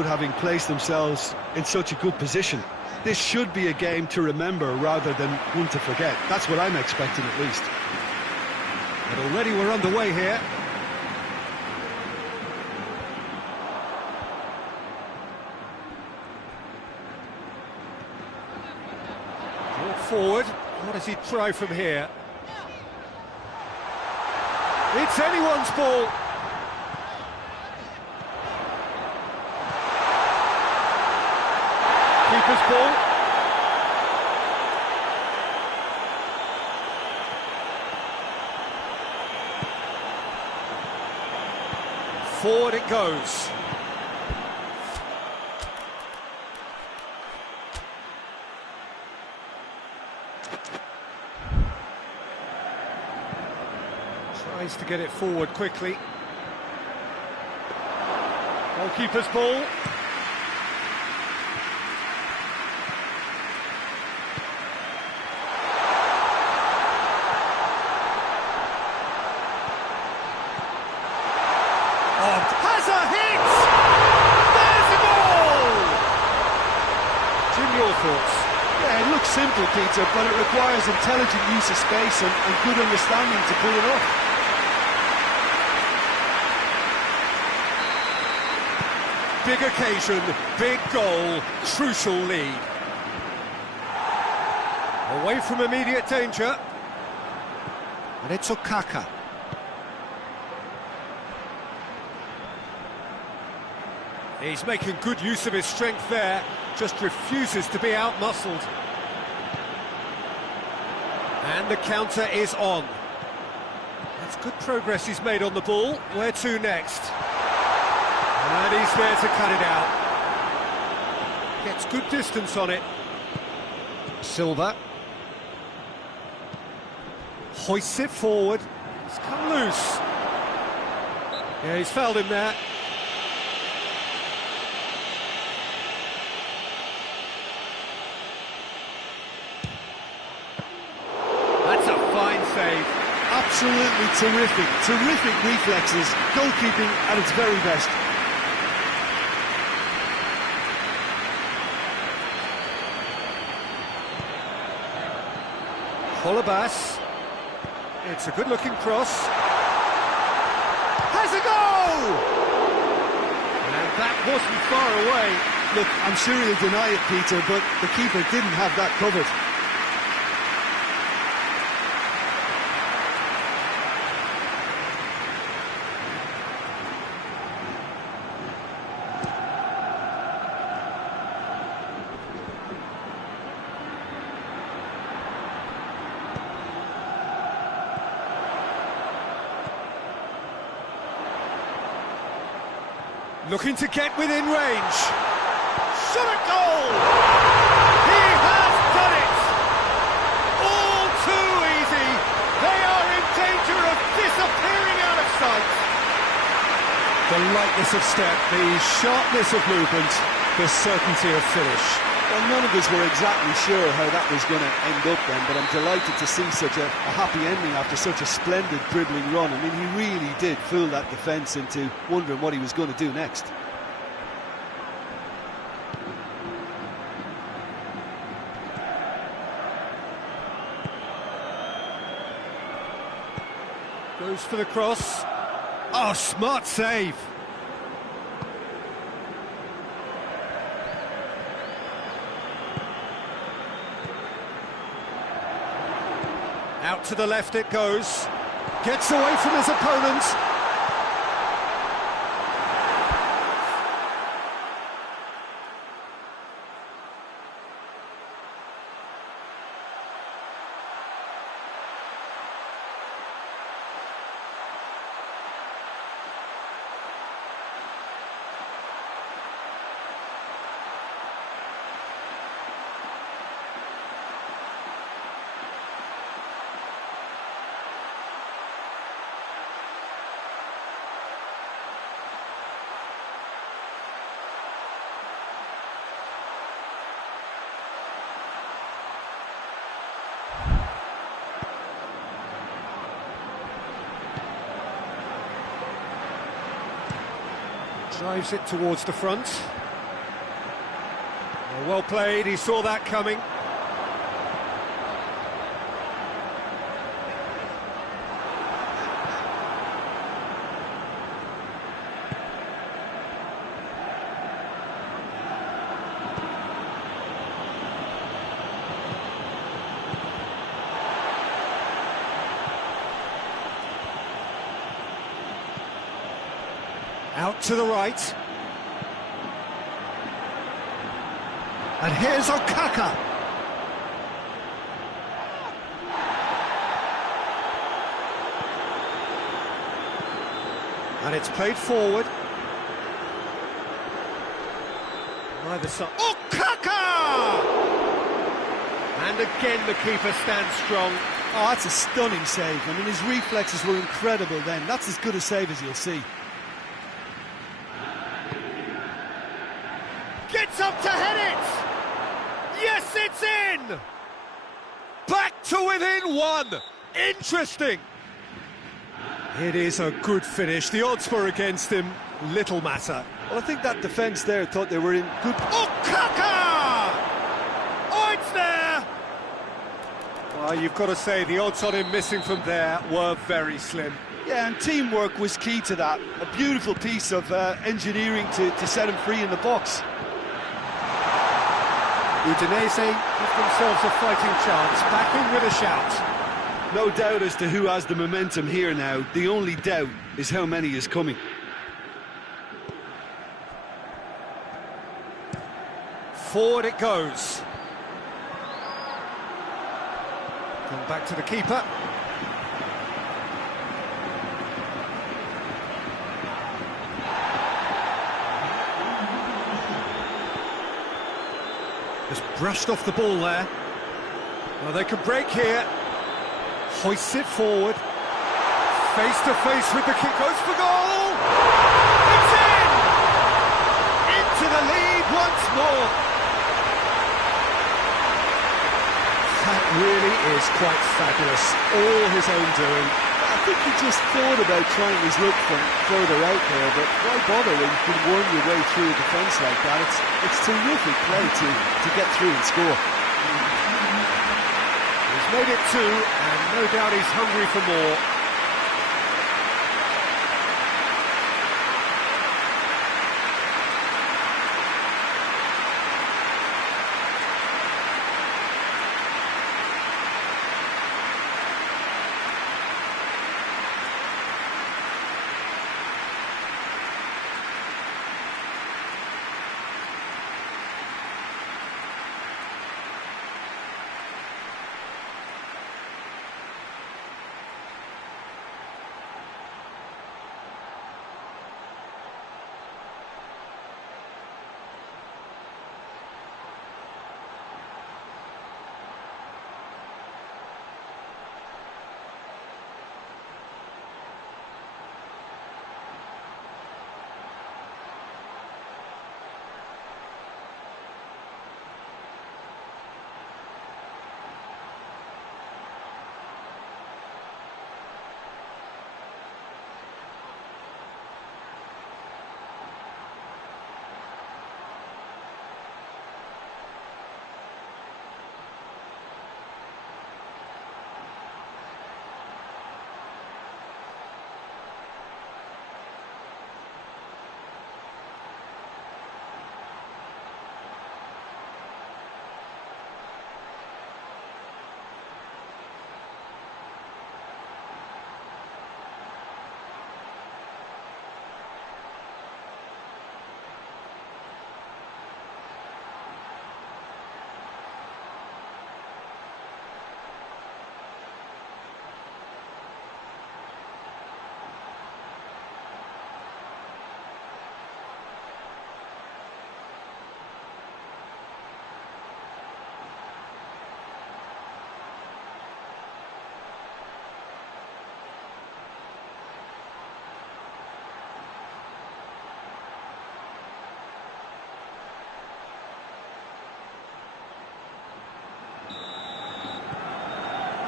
having placed themselves in such a good position. This should be a game to remember rather than one to forget. That's what I'm expecting at least. But already we're underway here. Brought forward. What does he try from here? It's anyone's ball. Keeper's ball. Forward it goes. Tries to get it forward quickly. Goalkeeper's ball. Has a hit! There's a goal! Jim, your thoughts? Yeah, it looks simple, Peter, but it requires intelligent use of space and good understanding to pull it off. Big occasion, big goal, crucial lead. Away from immediate danger. And it's Okaka. He's making good use of his strength there, just refuses to be out-muscled. And the counter is on. That's good progress he's made on the ball. Where to next? And he's there to cut it out. Gets good distance on it. Silva. Hoists it forward. It's come loose. Yeah, he's fouled him there. That's a fine save. Absolutely terrific reflexes, goalkeeping at its very best. Holabas. It's a good-looking cross. Has a goal! And that wasn't far away. Look, I'm sure he'll deny it, Peter, but the keeper didn't have that covered. Looking to get within range. Shot at goal! He has done it! All too easy. They are in danger of disappearing out of sight. The lightness of step, the sharpness of movement, the certainty of finish. Well, none of us were exactly sure how that was going to end up then, but I'm delighted to see such a happy ending after such a splendid dribbling run. I mean, he really did fool that defence into wondering what he was going to do next. Goes for the cross. Oh, smart save. Out to the left it goes. Gets away from his opponent. Drives it towards the front. Well played, he saw that coming. Out to the right. And here's Okaka. And it's played forward. Neither side. Okaka! And again the keeper stands strong. Oh, that's a stunning save. I mean, his reflexes were incredible then. That's as good a save as you'll see. Gets up to head it! Yes, it's in! Back to within one! Interesting! It is a good finish. The odds were against him. Little matter. Well, I think that defence there thought they were in good... Okaka! Oh, it's there! Well, you've got to say, the odds on him missing from there were very slim. Yeah, and teamwork was key to that. A beautiful piece of engineering to set him free in the box. Udinese give themselves a fighting chance, back in with a shout. No doubt as to who has the momentum here now. The only doubt is how many is coming. Forward it goes. Come back to the keeper. Just brushed off the ball there. Well, they could break here. Hoists it forward. Face to face with the kick. Goes for goal! It's in! Into the lead once more. That really is quite fabulous. All his own doing. I think he just thought about trying his luck from further out there, but why bother when you can worm your way through a defence like that? It's terrific play to get through and score. He's made it two, and no doubt he's hungry for more.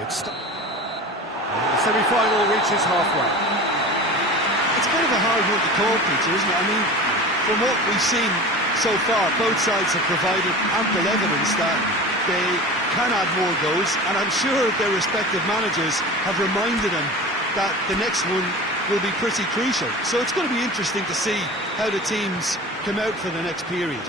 The semi-final reaches halfway. It's kind of a hard one to call, Peter, isn't it? I mean, from what we've seen So far, both sides have provided ample evidence that they can add more goals, and I'm sure their respective managers have reminded them that the next one will be pretty crucial. So it's going to be interesting to see how the teams come out for the next period.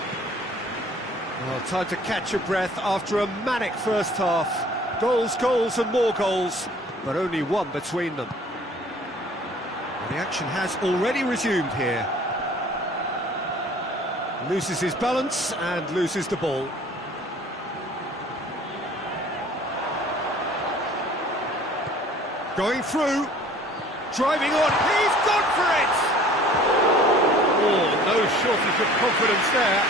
Well, time to catch your breath after a manic first half. Goals, goals and more goals, but only one between them. Well, the action has already resumed here. Loses his balance and loses the ball. Going through, driving on, he's gone for it! Oh, no shortage of confidence there.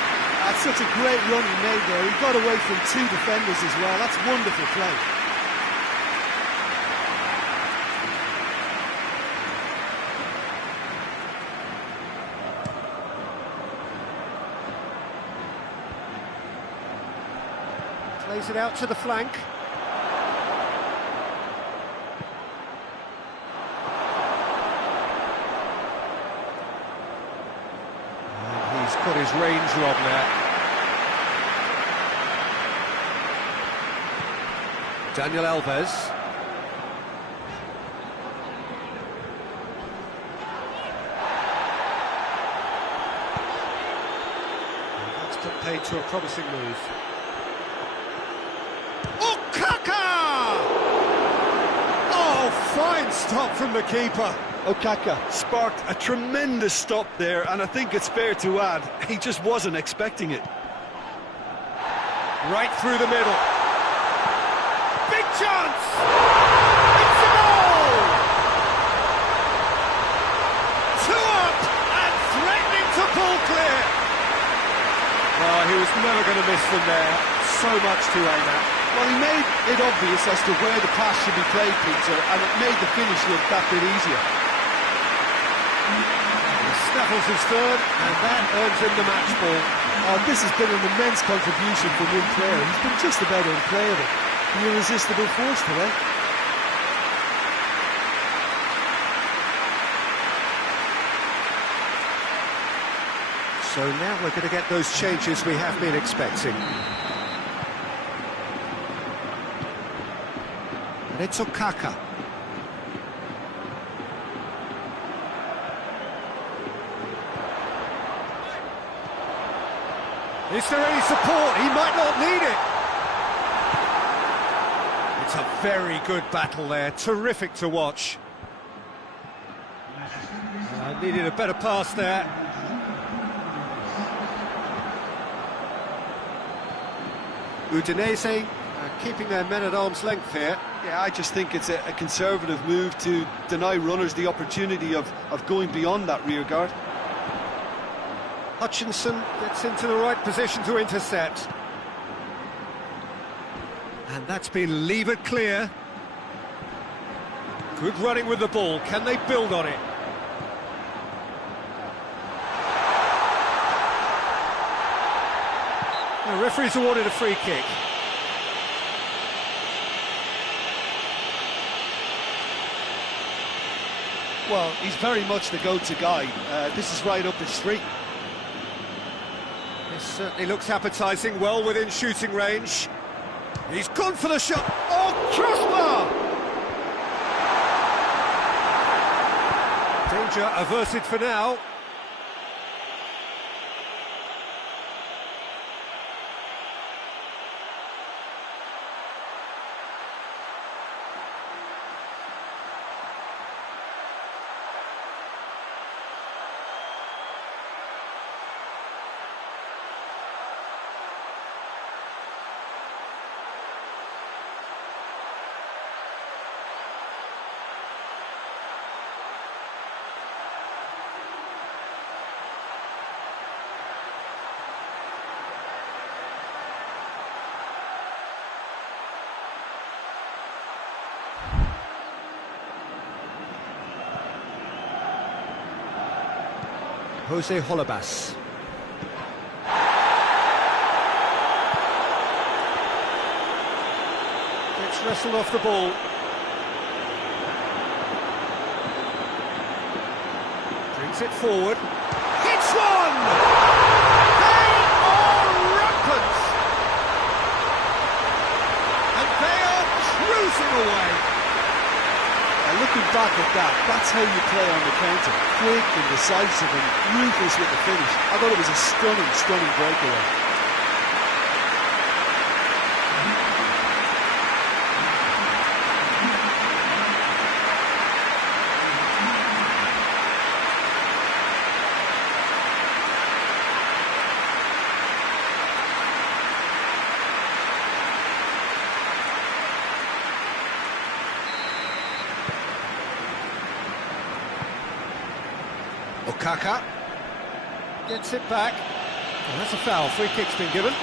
That's such a great run he made there. He got away from two defenders as well. That's wonderful play. Plays it out to the flank. Got his range wrong there. Daniel Alves. That's put paid to a promising move. Oh, Kaka! Oh, fine stop from the keeper. Okaka sparked a tremendous stop there, and I think it's fair to add, he just wasn't expecting it. Right through the middle. Big chance! It's a goal! 2 up and threatening to pull clear. Oh, he was never going to miss them there. So much to aim at. Well, he made it obvious as to where the pass should be played, Peter, and it made the finish look that bit easier. Snaffles his third, and that earns him the match ball. This has been an immense contribution from one player. He's been just about unplayable. An irresistible force today. So now we're going to get those changes we have been expecting. And it's Okaka. Is there any support? He might not need it. It's a very good battle there. Terrific to watch. Needed a better pass there. Udinese keeping their men at arm's length here. Yeah, I just think it's a conservative move to deny runners the opportunity of going beyond that rear guard. Hutchinson gets into the right position to intercept. And that's been levered clear. Good running with the ball. Can they build on it? The referee's awarded a free kick. Well, he's very much the go-to guy. This is right up his street. This certainly looks appetising, well within shooting range. He's gone for the shot. Oh, crossbar! Danger averted for now. Jose Holebas. Gets wrestled off the ball. Brings it forward. Hits one! They That's how you play on the counter. Quick and decisive and ruthless with the finish. I thought it was a stunning, stunning breakaway. Okaka gets it back. Oh, that's a foul. Free kick's been given.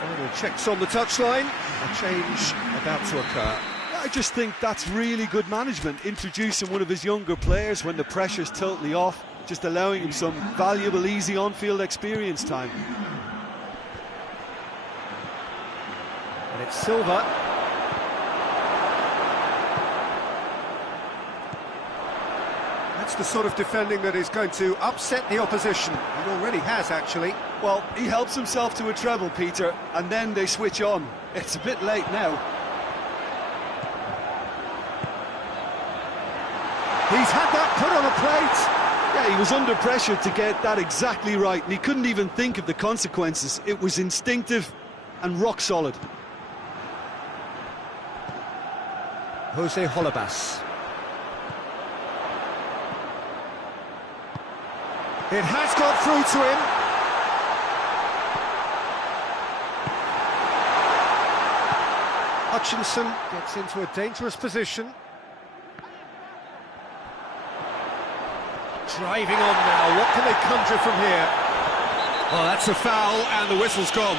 Final checks on the touchline. A change about to occur. I just think that's really good management, introducing one of his younger players when the pressure's totally off, just allowing him some valuable, easy on-field experience time. And it's Silva. That's the sort of defending that is going to upset the opposition. It already has, actually. Well, he helps himself to a treble, Peter, and then they switch on. It's a bit late now. He's had that put on a plate. Yeah, he was under pressure to get that exactly right, and he couldn't even think of the consequences. It was instinctive and rock solid. Jose Holebas. It has got through to him. Hutchinson gets into a dangerous position. Driving on now, what can they conjure from here? Oh, that's a foul, and the whistle's gone.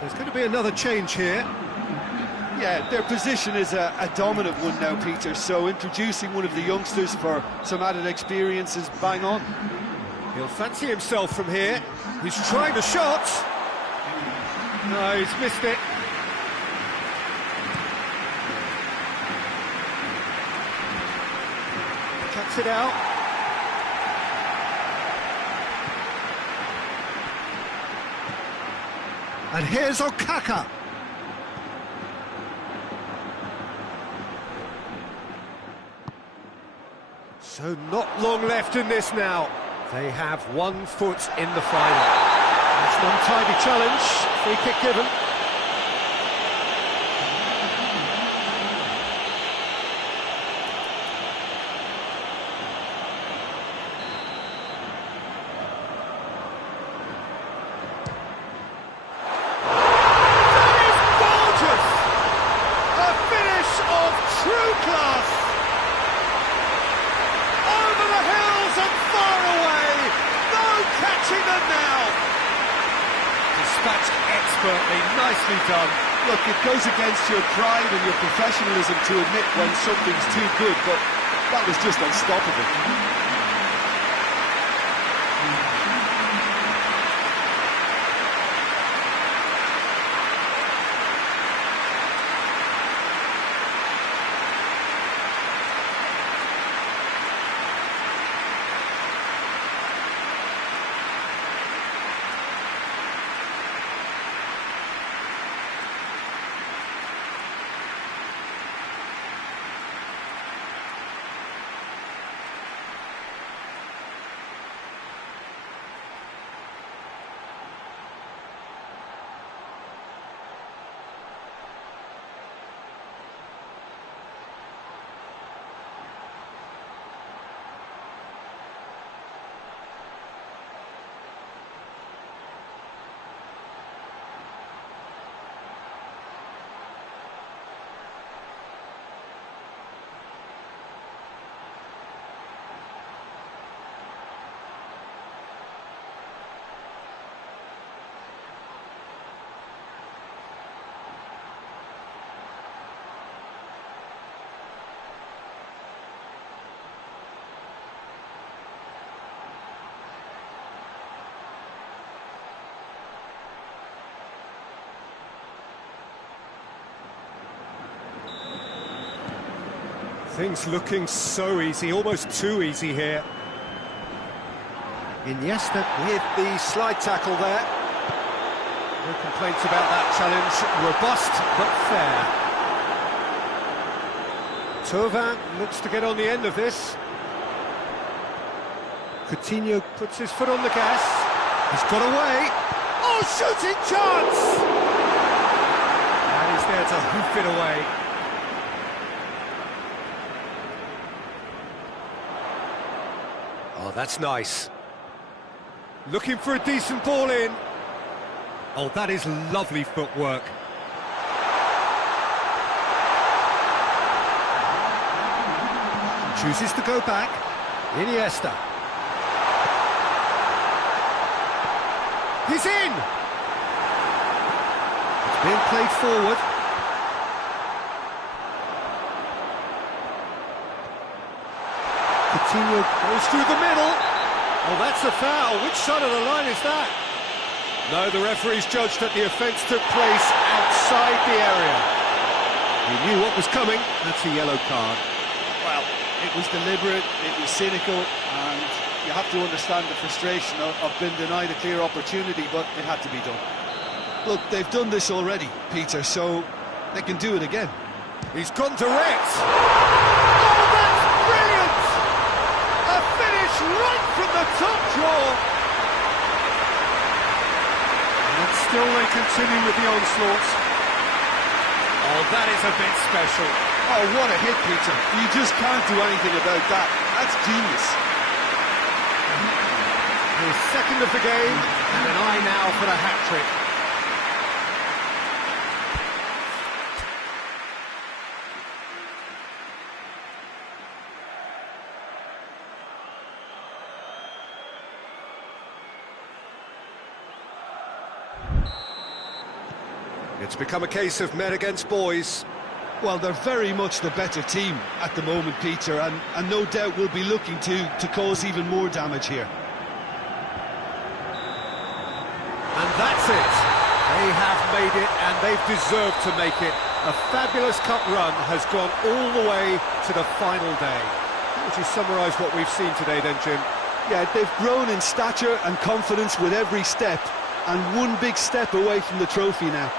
There's going to be another change here. Yeah, their position is a dominant one now, Peter, so introducing one of the youngsters for some added experience is bang on. He'll fancy himself from here. He's trying the shot. No, he's missed it. Cuts it out. And here's Okaka. So not long left in this now. They have 1 foot in the final. That's an untidy challenge. Free kick given. That is gorgeous! A finish of true class! Over the hills and far away, no catching them now. Dispatched expertly, nicely done. Look, it goes against your pride and your professionalism to admit when something's too good, but that was just unstoppable. Things looking so easy, almost too easy here. Iniesta with the slide tackle there. No complaints about that challenge. Robust but fair. Thauvin looks to get on the end of this. Coutinho puts his foot on the gas. He's got away. Oh, shooting chance! And he's there to hoof it away. Oh, that's nice. Looking for a decent ball in. Oh, that is lovely footwork. Chooses to go back. Iniesta. He's in! It's being played forward. Coutinho goes through the middle. Oh, that's a foul. Which side of the line is that? No, the referee's judged that the offence took place outside the area. He knew what was coming. That's a yellow card. Well, it was deliberate, it was cynical, and you have to understand the frustration of being denied a clear opportunity, but it had to be done. Look, they've done this already, Peter, so they can do it again. He's gone direct. Oh, that's brilliant! A finish right from the top draw. And still they continue with the onslaughts. Oh, that is a bit special. Oh, what a hit, Peter. You just can't do anything about that. That's genius. His second of the game, and an eye now for the hat-trick. It's become a case of men against boys. Well, they're very much the better team at the moment, Peter, and no doubt will be looking to cause even more damage here. And that's it. They have made it, and they've deserved to make it. A fabulous cup run has gone all the way to the final day. How would you summarise what we've seen today then, Jim? Yeah, they've grown in stature and confidence with every step, and one big step away from the trophy now.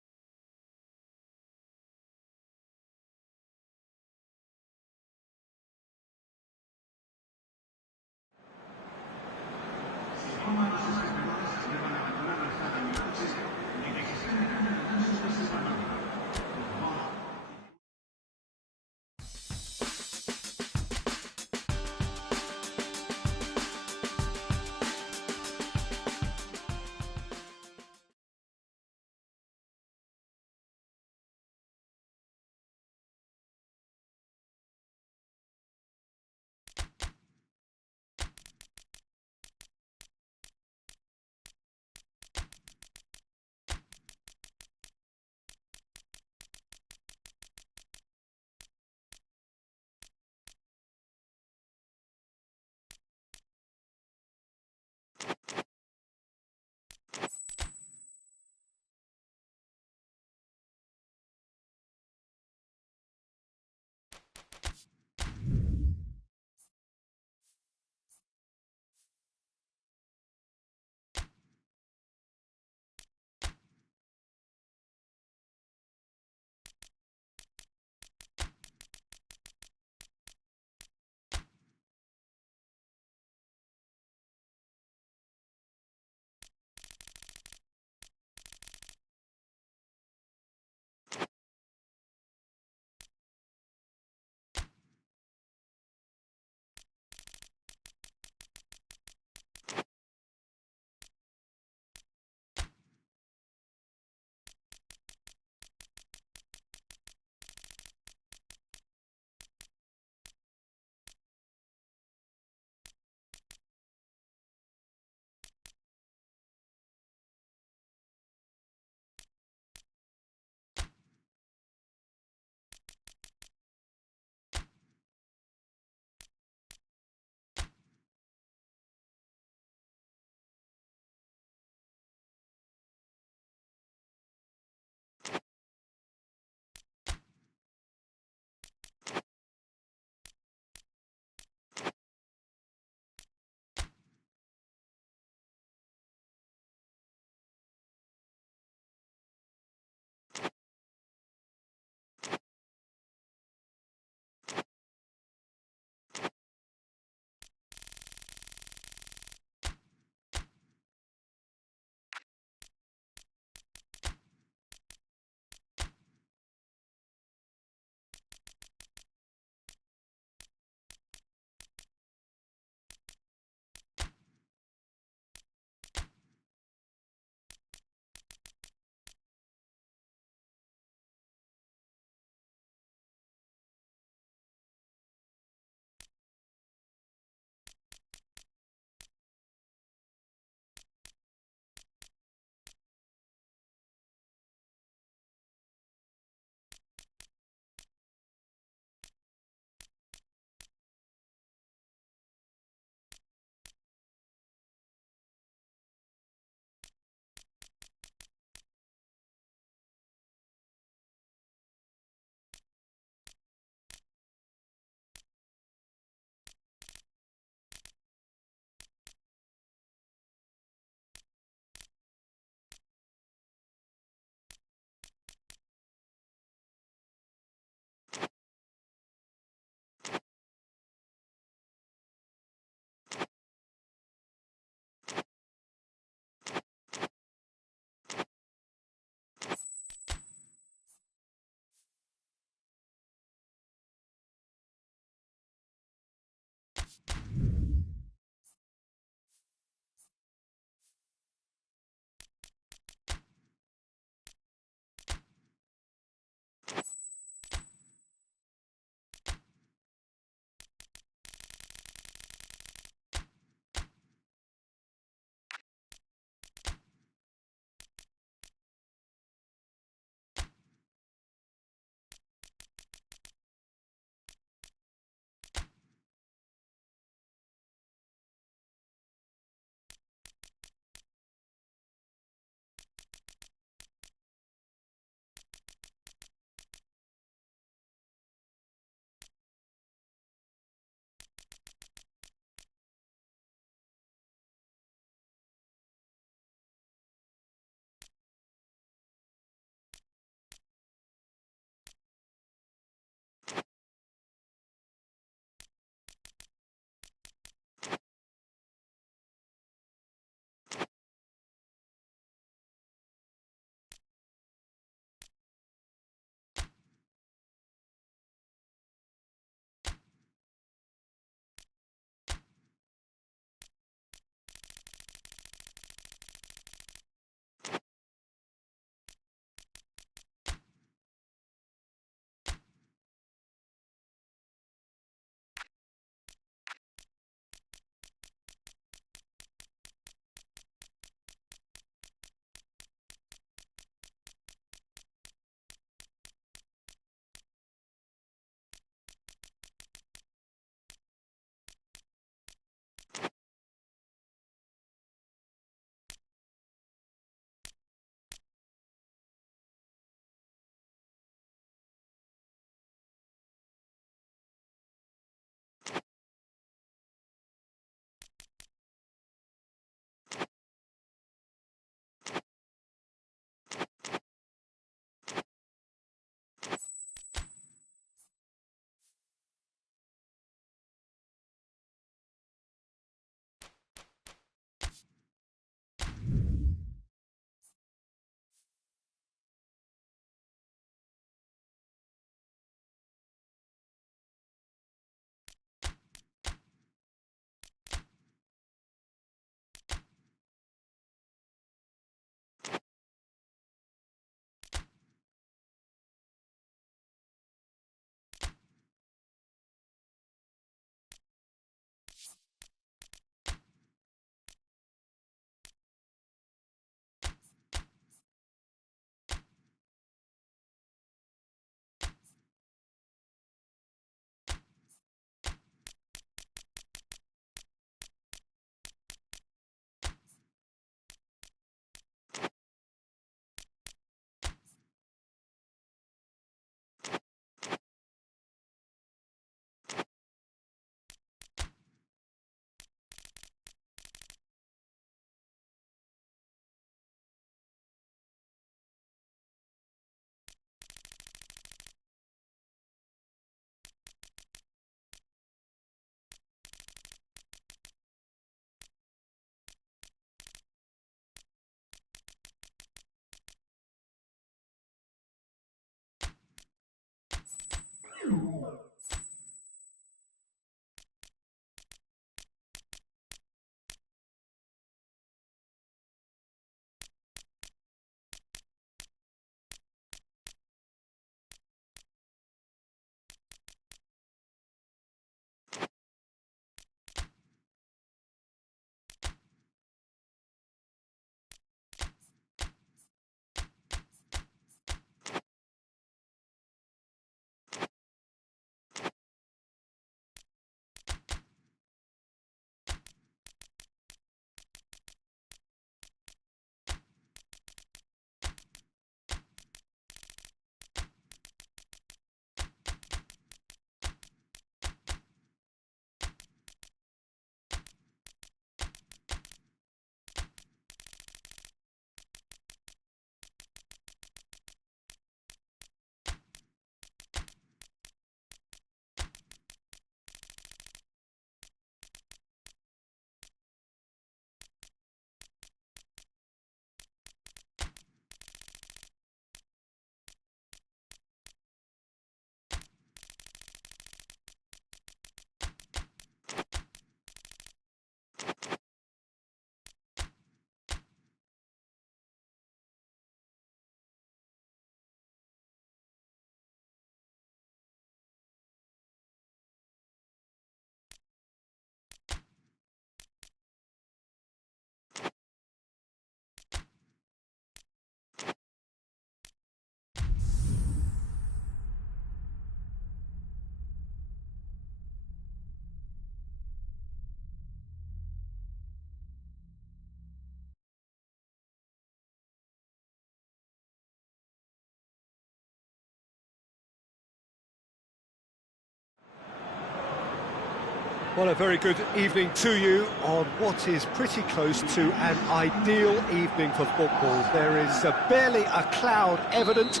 Well, a very good evening to you on what is pretty close to an ideal evening for football. There is barely a cloud evident.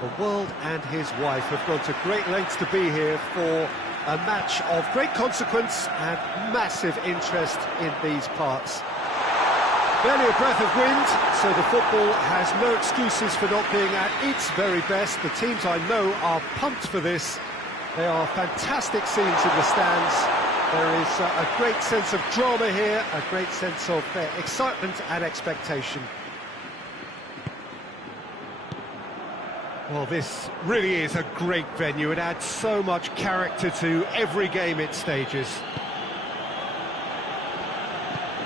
The world and his wife have gone to great lengths to be here for a match of great consequence and massive interest in these parts. Barely a breath of wind, so the football has no excuses for not being at its very best. The teams I know are pumped for this. There are fantastic scenes in the stands. There is a great sense of drama here, a great sense of excitement and expectation. Well, this really is a great venue. It adds so much character to every game it stages.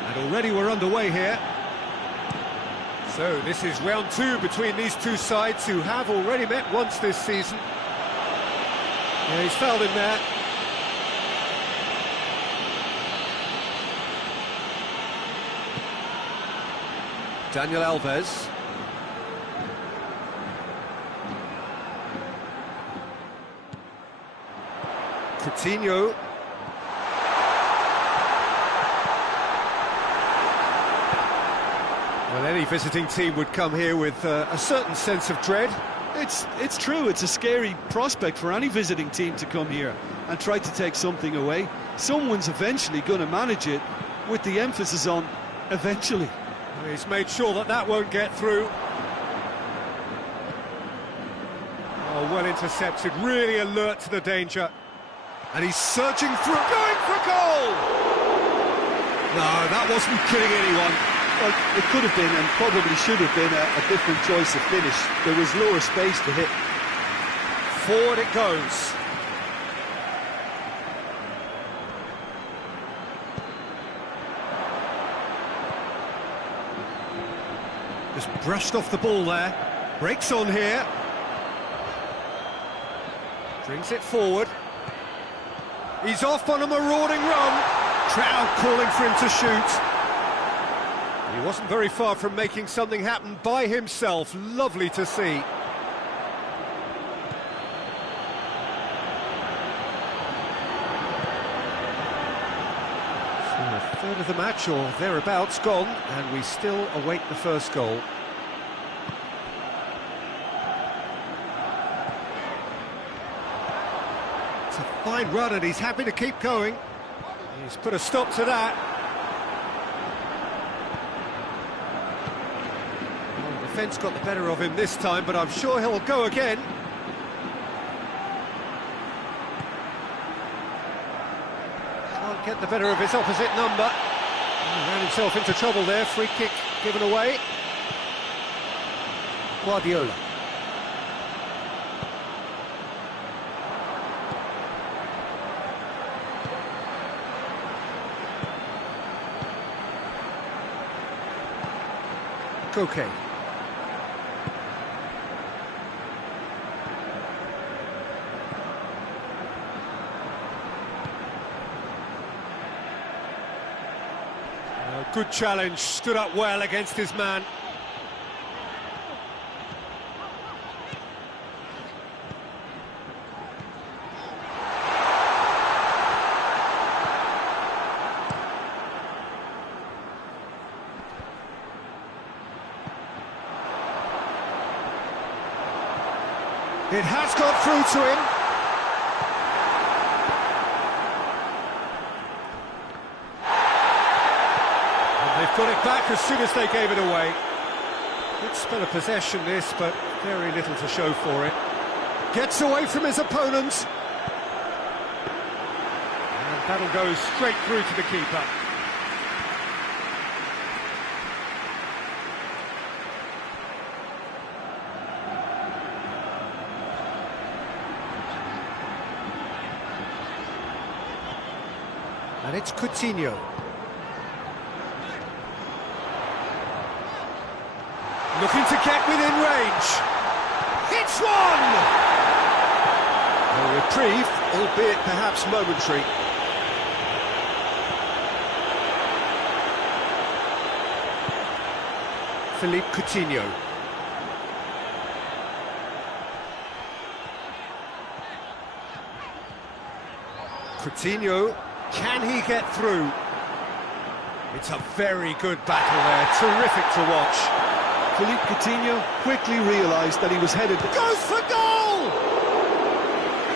And already we're underway here. So this is round two between these two sides who have already met once this season. Yeah, he's fouled in there. Daniel Alves. Coutinho. Well, any visiting team would come here with a certain sense of dread. It's true, it's a scary prospect for any visiting team to come here and try to take something away. Someone's eventually going to manage it, with the emphasis on eventually. He's made sure that that won't get through. Oh, well intercepted, really alert to the danger. And he's surging through, going for goal! No, that wasn't kidding anyone. Well, it could have been, and probably should have been, a different choice of finish. There was lower space to hit. Forward it goes. Just brushed off the ball there. Breaks on here. Brings it forward. He's off on a marauding run. Crowd calling for him to shoot. He wasn't very far from making something happen by himself. Lovely to see. So a third of the match or thereabouts gone, and we still await the first goal. It's a fine run and he's happy to keep going. He's put a stop to that. Well, the defence got the better of him this time, but I'm sure he'll go again. get the better of his opposite number. He ran himself into trouble there. Free kick given away. Guardiola. Koke. Good challenge, stood up well against his man. It has got through to him. And they've got it back as soon as they gave it away. Good spell of possession this, but very little to show for it. Gets away from his opponent. And that'll go straight through to the keeper. And it's Coutinho. Looking to get within range. Hits one! A reprieve, albeit perhaps momentary. Philippe Coutinho. Coutinho. Can he get through? It's a very good battle there, terrific to watch. Philippe Coutinho quickly realised that he was headed... Goes for goal!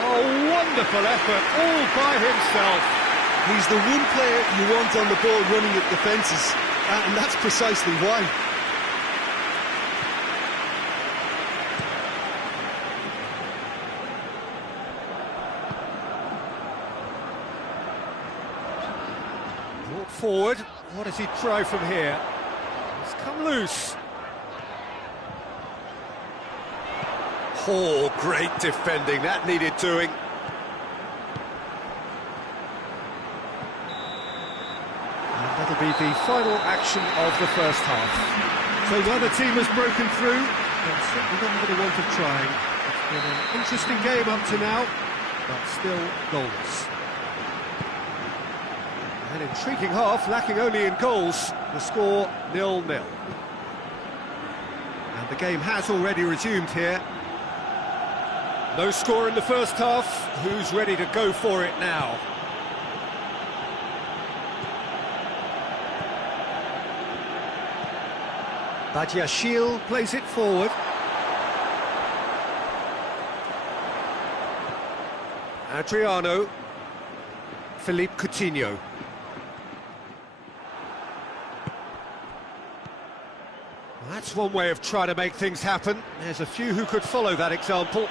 Oh, wonderful effort, all by himself. He's the one player you want on the ball running at defences, and that's precisely why. Forward, what does he try from here? It's come loose. Oh, great defending, that needed doing. And that'll be the final action of the first half. So neither team has broken through, but certainly not for the want of trying. It's been an interesting game up to now, but still goalless. An intriguing half, lacking only in goals, the score 0-0. And the game has already resumed here. No score in the first half, who's ready to go for it now? Badiashile plays it forward. Adriano. Philippe Coutinho. That's one way of trying to make things happen. There's a few who could follow that example.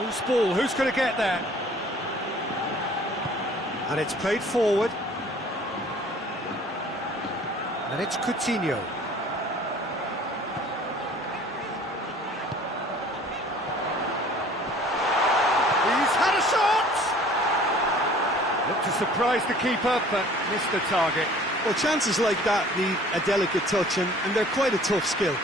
Loose ball, who's going to get there? And it's played forward. And it's Coutinho. He's had a shot! Looked to surprise the keeper, but missed the target. Well, chances like that need a delicate touch, and they're quite a tough skill.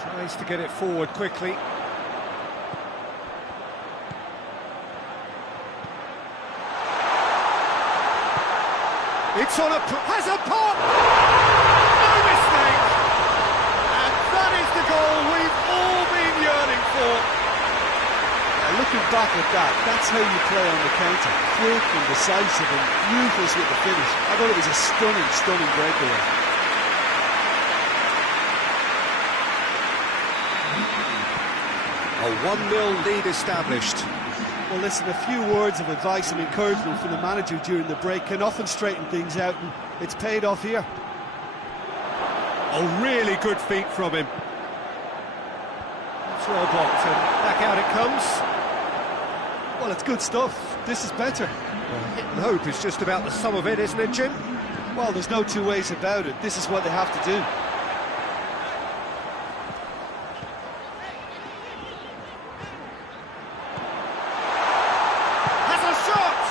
Tries to get it forward quickly. It's on has a pop! No mistake! And that is the goal we've all been yearning for. Looking back at that, that's how you play on the counter. Quick and decisive and ruthless with the finish. I thought it was a stunning, stunning breakaway. A 1-0 lead established. Well, listen, a few words of advice and encouragement from the manager during the break can often straighten things out, and it's paid off here. Oh, really good feet from him. It's well blocked, and back out it comes. Well, it's good stuff. This is better. Hit and hope is just about the sum of it, isn't it, Jim? Well, there's no two ways about it. This is what they have to do. Has a shot!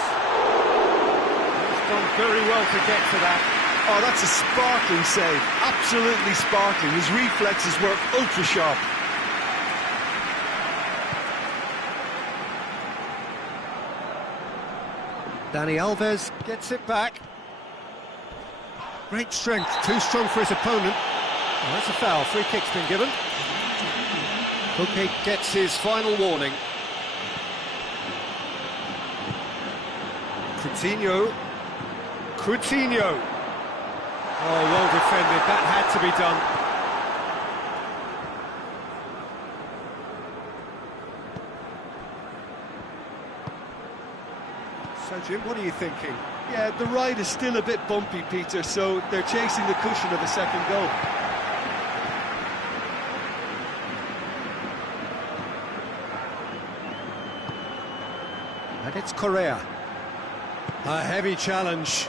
He's done very well to get to that. Oh, that's a sparkling save. Absolutely sparkling. His reflexes were ultra sharp. Dani Alves gets it back. Great strength, too strong for his opponent. Oh, that's a foul, free kick's been given. Koke gets his final warning. Coutinho. Oh, well defended, that had to be done. So, Jim, what are you thinking? Yeah, the ride is still a bit bumpy, Peter, so they're chasing the cushion of a second goal. And it's Correa. A heavy challenge.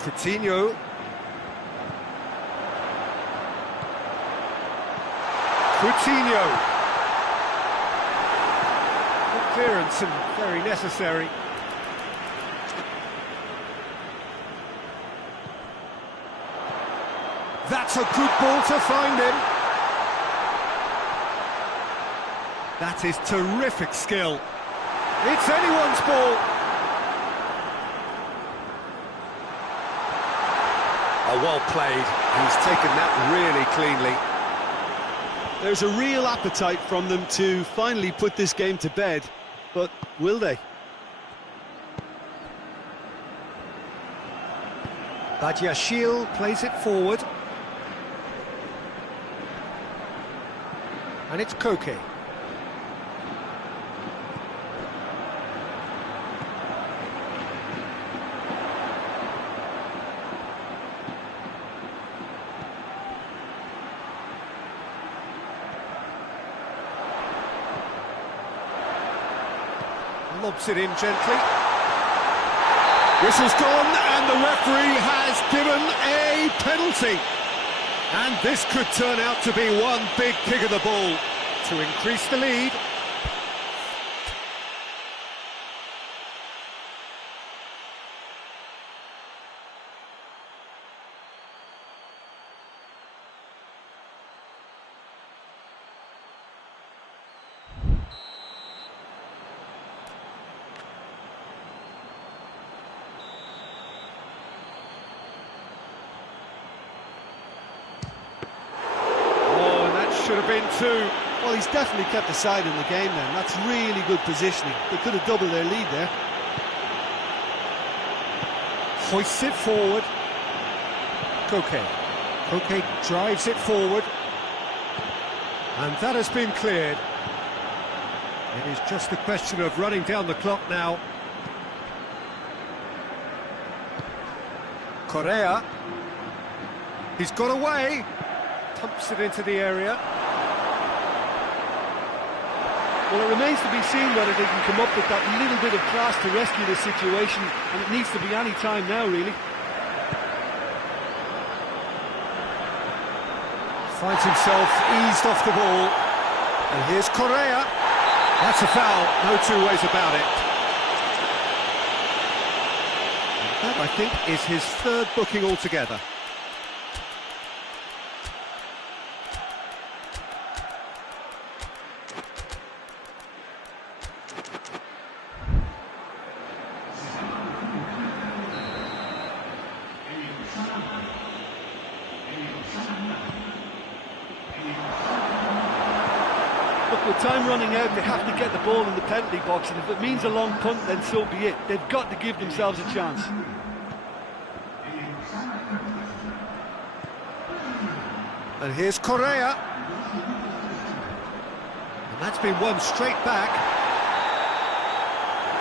Coutinho. Good clearance and very necessary. That's a good ball to find him. That is terrific skill. It's anyone's ball. Oh, well played. He's taken that really cleanly. There's a real appetite from them to finally put this game to bed, but will they? Badiashile plays it forward. And it's Koke. Lobs it in gently. Whistle's gone, and the referee has given a penalty. And this could turn out to be one big kick of the ball to increase the lead. Should have been two. Well, he's definitely kept the side in the game then. That's really good positioning. They could have doubled their lead there. Hoists it forward. Koke drives it forward. And that has been cleared. It is just a question of running down the clock now. Correa. He's got away. Pumps it into the area. Well, it remains to be seen whether they can come up with that little bit of class to rescue the situation, and it needs to be any time now, really. Finds himself eased off the ball. And here's Correa. That's a foul, no two ways about it. That, I think, is his third booking altogether. Look, with time running out, they have to get the ball in the penalty box, and if it means a long punt, then so be it. They've got to give themselves a chance. And here's Correa. And that's been won straight back.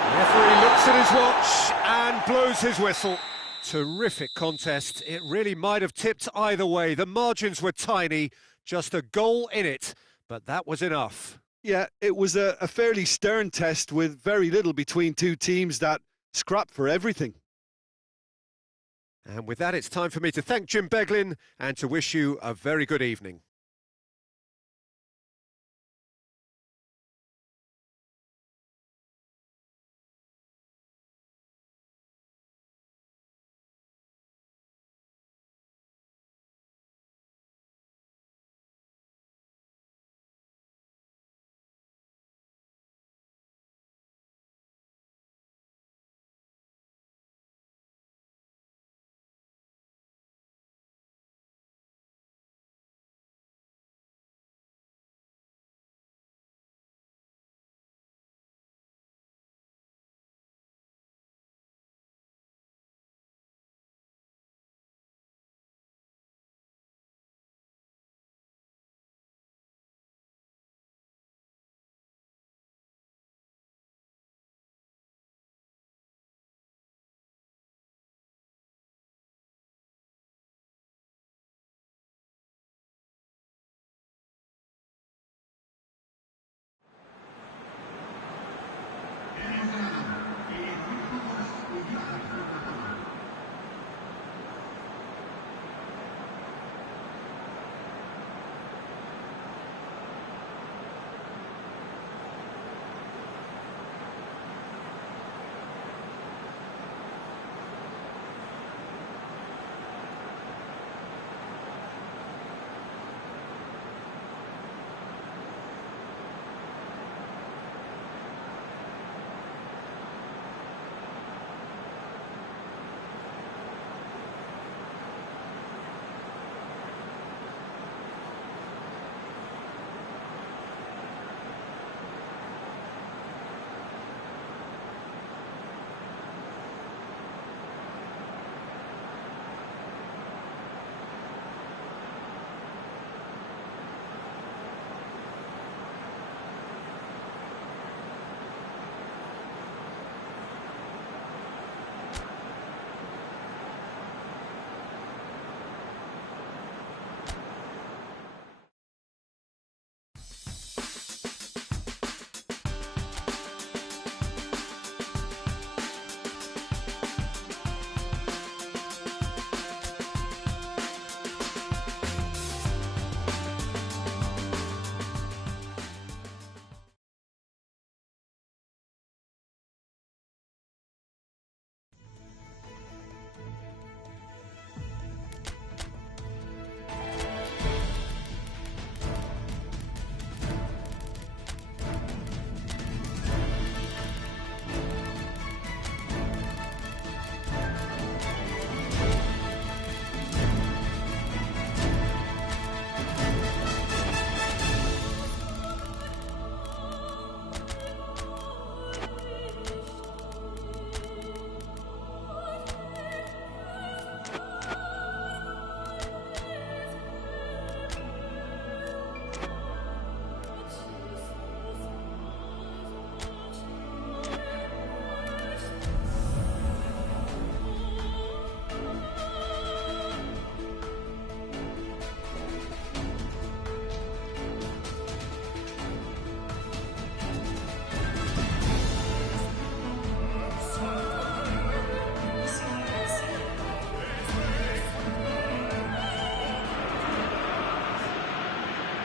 The referee looks at his watch and blows his whistle. Terrific contest. It really might have tipped either way. The margins were tiny, just a goal in it, but that was enough. Yeah, it was a fairly stern test with very little between two teams that scrapped for everything. And with that, it's time for me to thank Jim Beglin and to wish you a very good evening.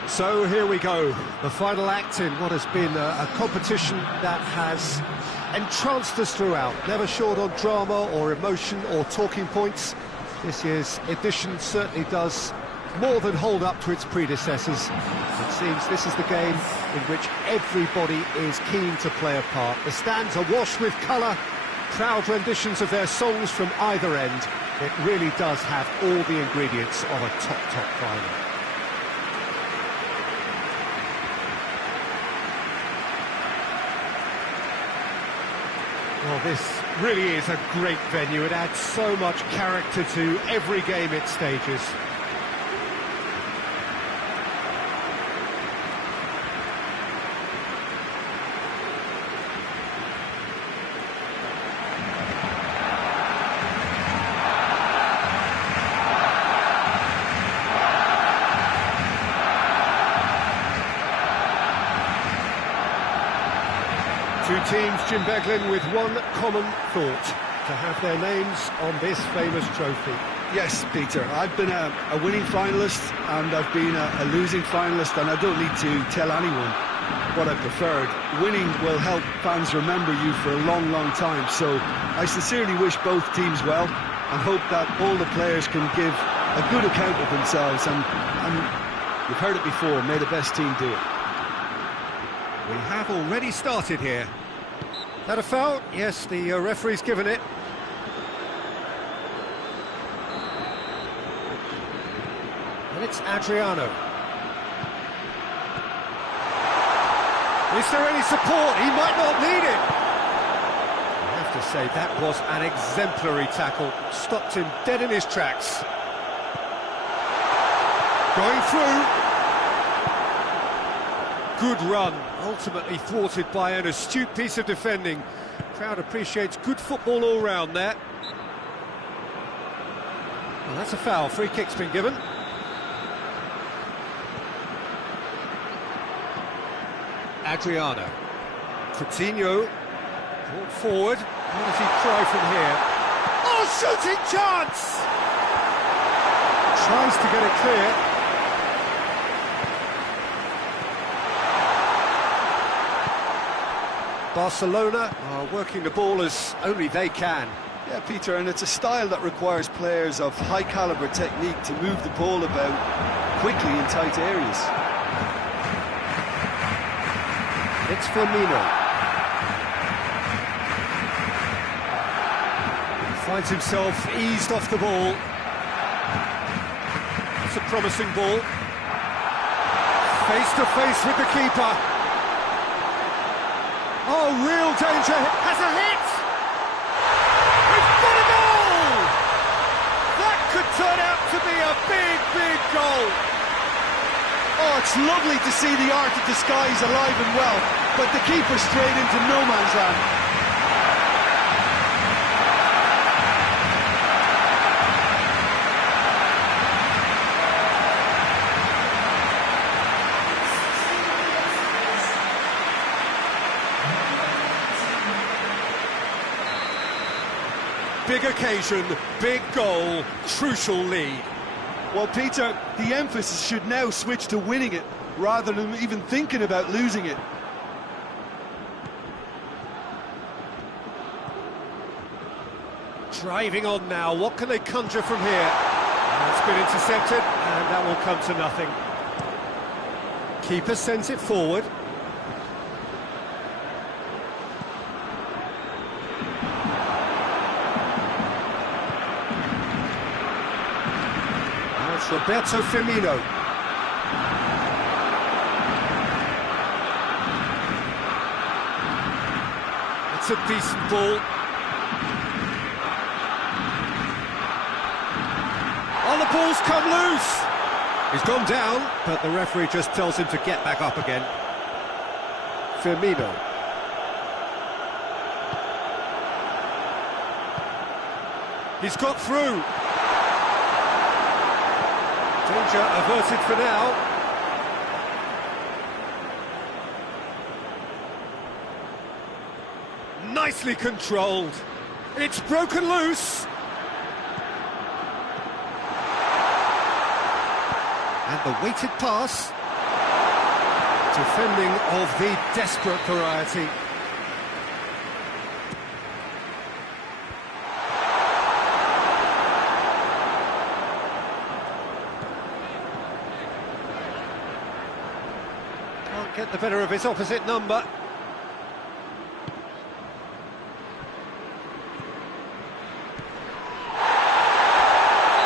So here we go, the final act in what has been a competition that has entranced us throughout, never short on drama or emotion or talking points. This year's edition certainly does more than hold up to its predecessors. It seems this is the game in which everybody is keen to play a part. The stands are washed with colour, proud renditions of their songs from either end. It really does have all the ingredients of a top final. Well, this really is a great venue. It adds so much character to every game it stages. Two teams, Jim Beglin, with one common thought: to have their names on this famous trophy. Yes, Peter, I've been a winning finalist and I've been a losing finalist, and I don't need to tell anyone what I preferred. Winning will help fans remember you for a long, long time, so I sincerely wish both teams well and hope that all the players can give a good account of themselves, and you've heard it before, may the best team do it. We have already started here. That a foul? Yes, the referee's given it. And it's Adriano. Is there any support? He might not need it. I have to say, that was an exemplary tackle. Stopped him dead in his tracks. Going through. Good run, ultimately thwarted by an astute piece of defending. Crowd appreciates good football all round there. Well, that's a foul. Free kick's been given. Adriano. Coutinho. Brought forward. How does he try from here? Oh, shooting chance! Tries to get it clear. Barcelona are working the ball as only they can. Yeah, Peter, and it's a style that requires players of high-caliber technique to move the ball about quickly in tight areas. It's Firmino. He finds himself eased off the ball. It's a promising ball. Face to face with the keeper. Oh, real danger. Has a hit! We've got a goal! That could turn out to be a big, big goal. Oh, it's lovely to see the art of disguise alive and well, but the keeper straight into no man's land. Big occasion, big goal, crucial lead. Well, Peter, the emphasis should now switch to winning it, rather than even thinking about losing it. Driving on now, what can they conjure from here? It's been intercepted, and that will come to nothing. Keeper sends it forward. It's Roberto Firmino. It's a decent ball. Oh, the ball's come loose! He's gone down, but the referee just tells him to get back up again. Firmino. He's got through. Danger averted for now. Nicely controlled. It's broken loose. And the weighted pass. Defending of the desperate variety. Can't get the better of his opposite number.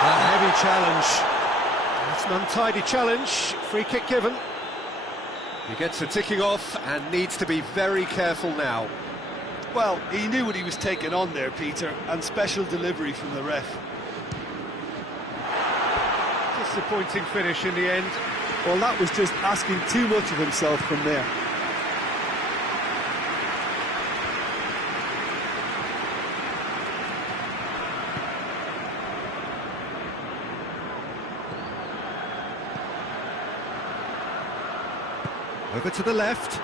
A heavy challenge. It's an untidy challenge. Free kick given. He gets the ticking off and needs to be very careful now. Well, he knew what he was taking on there, Peter, and special delivery from the ref. Disappointing finish in the end. Well, that was just asking too much of himself from there. Over to the left.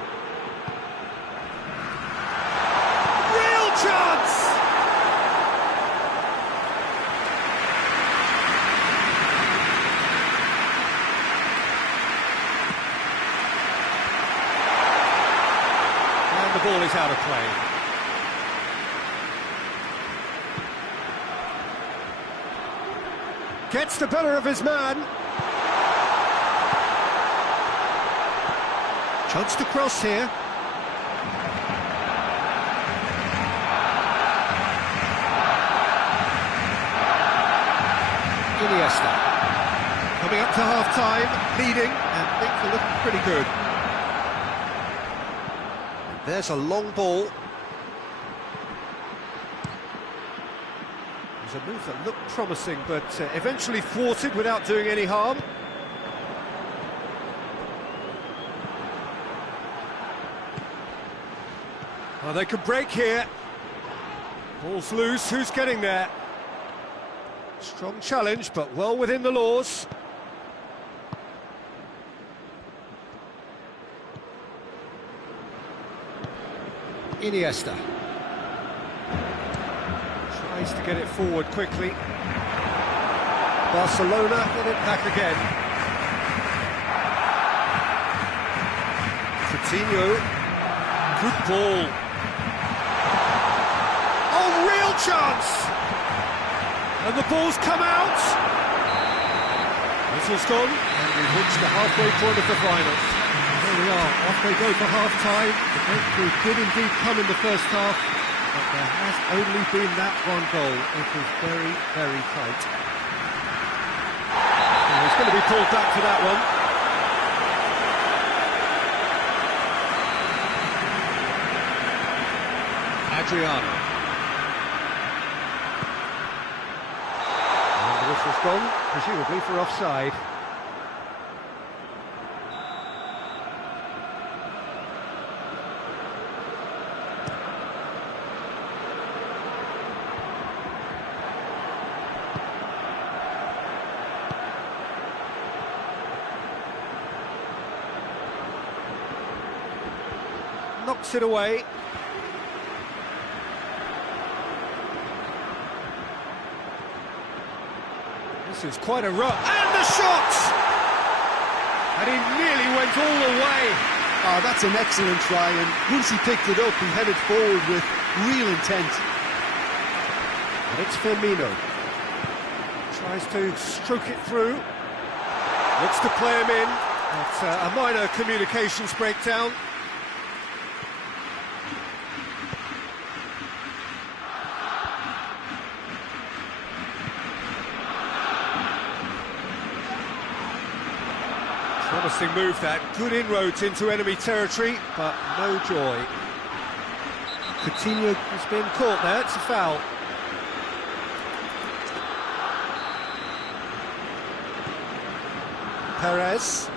ball is out of play. Gets the better of his man. Chance to cross here. Iniesta. Coming up to half-time, leading, and things are looking pretty good. There's a long ball. There's a move that looked promising, but eventually thwarted without doing any harm. Oh, they could break here. Ball's loose, who's getting there? Strong challenge, but well within the laws. Iniesta. Tries to get it forward quickly. Barcelona get it back again. Coutinho. Good ball. Oh, real chance! And the ball's come out. Whistle's gone, and we've reached the halfway point of the final. There we are, off they go for half-time. The breakthrough did indeed come in the first half, but there has only been that one goal. It was very, very tight. And he's going to be pulled back for that one. Adriano. And the whistle's gone, presumably for offside. Knocks it away. This is quite a run. And the shot! And he nearly went all the way. Oh, that's an excellent try, and once he picked it up, he headed forward with real intent. And it's Firmino. Tries to stroke it through. Looks to play him in. It's a minor communications breakdown. Promising move that, good inroads into enemy territory, but no joy. Coutinho has been caught there, it's a foul. Perez.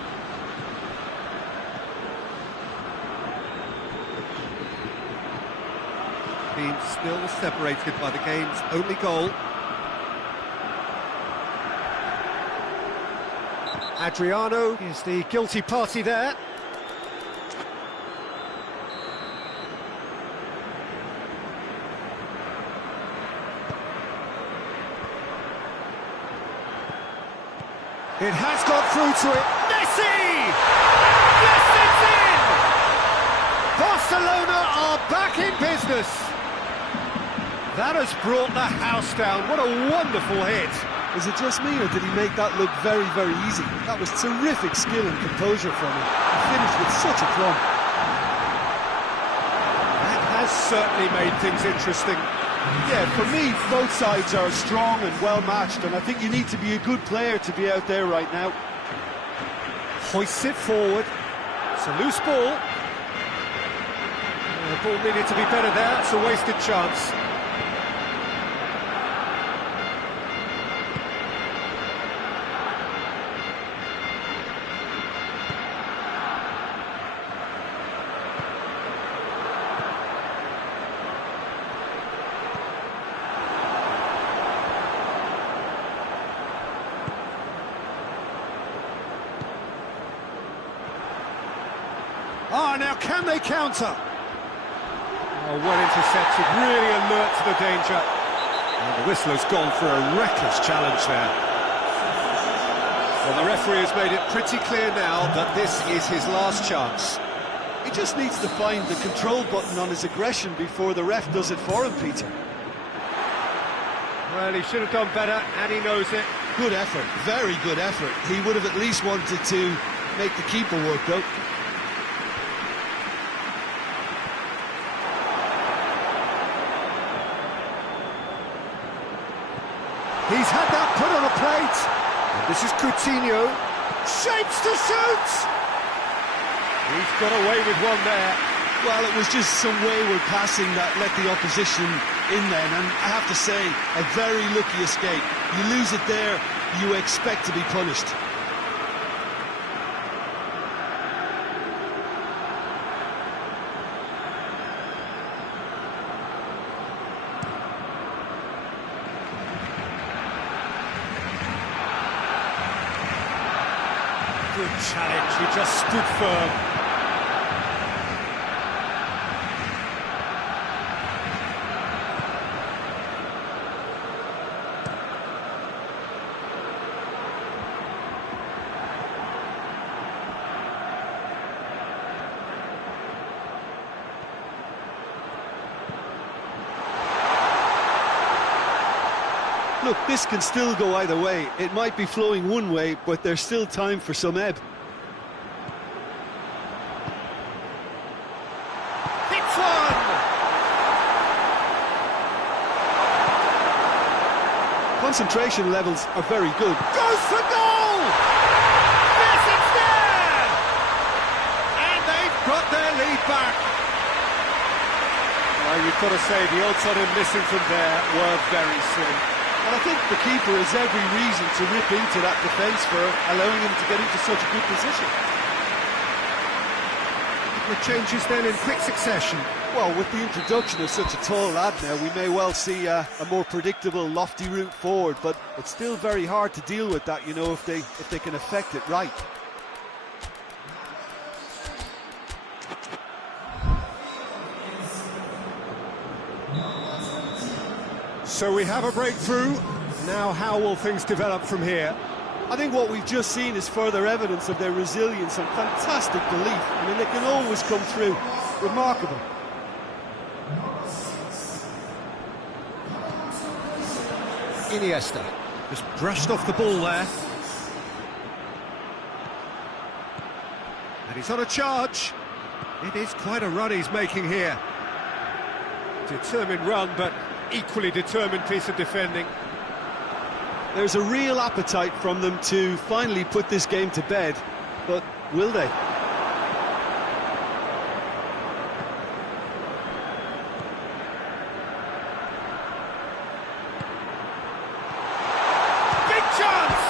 Being still separated by the game's only goal. Adriano is the guilty party there. It has got through to it. Messi! Yes, it's in! Barcelona are back in business. That has brought the house down. What a wonderful hit. Is it just me, or did he make that look very, very easy? That was terrific skill and composure from him. He finished with such a plumb. That has certainly made things interesting. Yeah, for me, both sides are strong and well-matched, and I think you need to be a good player to be out there right now. Hoists it forward. It's a loose ball. The ball needed to be better there. It's a wasted chance. Ah, now can they counter? Oh, well intercepted, really alert to the danger. And the whistler's gone for a reckless challenge there. Well, the referee has made it pretty clear now that this is his last chance. He just needs to find the control button on his aggression before the ref does it for him, Peter. Well, he should have done better, and he knows it. Good effort, very good effort. He would have at least wanted to make the keeper work, though. He's had that put on a plate. And this is Coutinho. Shapes to shoot! He's got away with one there. Well, it was just some wayward passing that let the opposition in then, and I have to say, a very lucky escape. You lose it there, you expect to be punished. Good challenge, he just stood firm. Look, this can still go either way. It might be flowing one way, but there's still time for some ebb. Hits one! Concentration levels are very good. Goes for goal! Yes, it's there! And they've got their lead back. Well, you've got to say the odds on him missing from there were very slim. And I think the keeper has every reason to rip into that defence for allowing him to get into such a good position. The changes then in quick succession. Well, with the introduction of such a tall lad now, we may well see a more predictable, lofty route forward, but it's still very hard to deal with that, you know, if they can affect it right. So we have a breakthrough. Now how will things develop from here? I think what we've just seen is further evidence of their resilience and fantastic belief. I mean, they can always come through. Remarkable. Iniesta just brushed off the ball there. And he's on a charge. It is quite a run he's making here. Determined run, but equally determined piece of defending. There's a real appetite from them to finally put this game to bed, but will they? Big chance!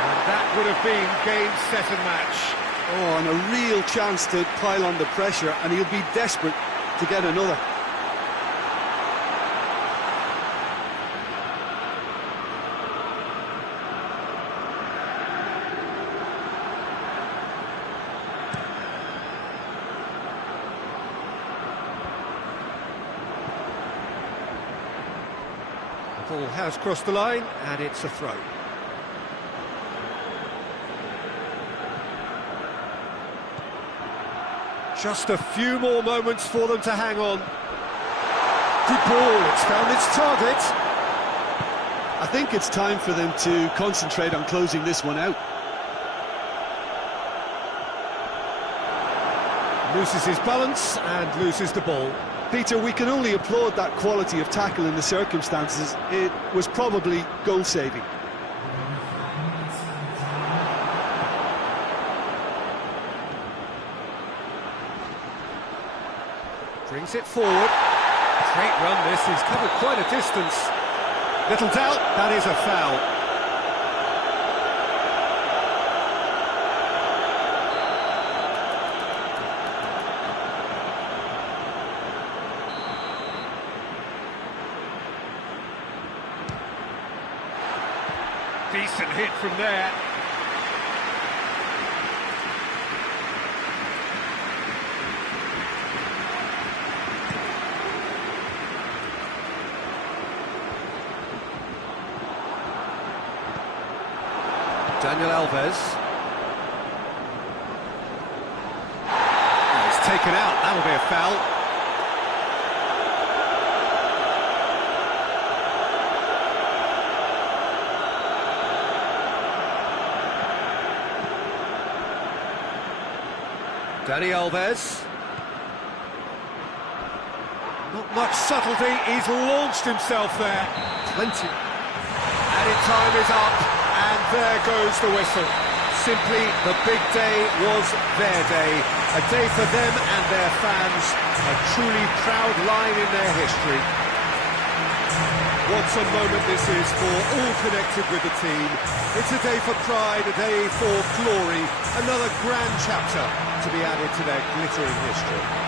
And that would have been game, set and match. Oh, and a real chance to pile on the pressure, and he'll be desperate to get another. The ball has crossed the line, and it's a throw. Just a few more moments for them to hang on. Good ball, it's found its target. I think it's time for them to concentrate on closing this one out. Loses his balance and loses the ball. Peter, we can only applaud that quality of tackle in the circumstances. It was probably goal-saving. Brings it forward. Great run this, he's covered quite a distance. Little doubt, that is a foul. Decent hit from there. Daniel Alves. It's taken out, that'll be a foul. Dani Alves. Not much subtlety, he's launched himself there. Plenty. Added time is up, and there goes the whistle. Simply, the big day was their day. A day for them and their fans. A truly proud line in their history. What a moment this is for all connected with the team. It's a day for pride, a day for glory. Another grand chapter to be added to their glittering history.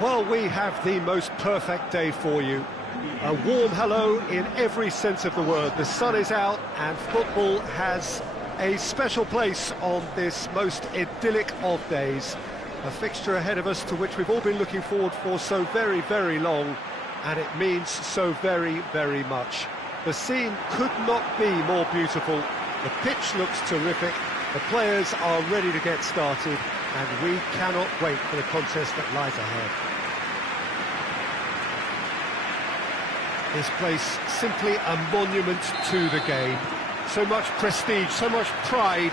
Well, we have the most perfect day for you. A warm hello in every sense of the word. The sun is out and football has a special place on this most idyllic of days. A fixture ahead of us to which we've all been looking forward for so very, very long, and it means so very, very much. The scene could not be more beautiful. The pitch looks terrific. The players are ready to get started, and we cannot wait for the contest that lies ahead. This place simply a monument to the game. So much prestige, so much pride,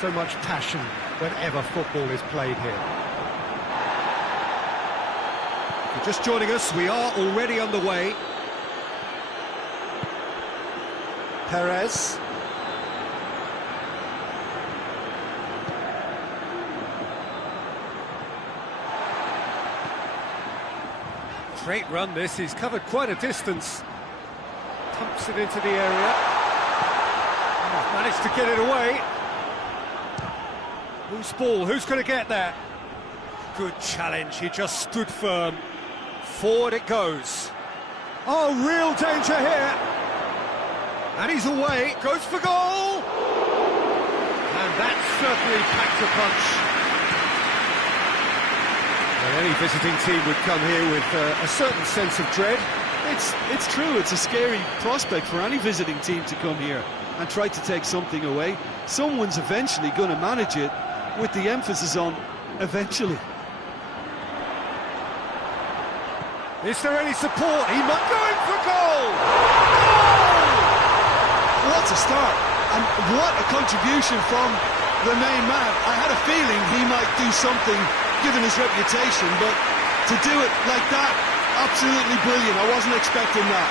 so much passion whenever football is played here. If you're just joining us, we are already underway. Perez. Great run this, he's covered quite a distance. Pumps it into the area. Oh, managed to get it away. Loose ball, who's going to get that? Good challenge, he just stood firm. Forward it goes. Oh, real danger here. And he's away, goes for goal! And that certainly packed a punch. Well, any visiting team would come here with a certain sense of dread. It's true, it's a scary prospect for any visiting team to come here and try to take something away. Someone's eventually going to manage it, with the emphasis on eventually. Is there any support? He might go in for goal! Goal! What a start, and what a contribution from the main man. I had a feeling he might do something given his reputation, but to do it like that, absolutely brilliant. I wasn't expecting that.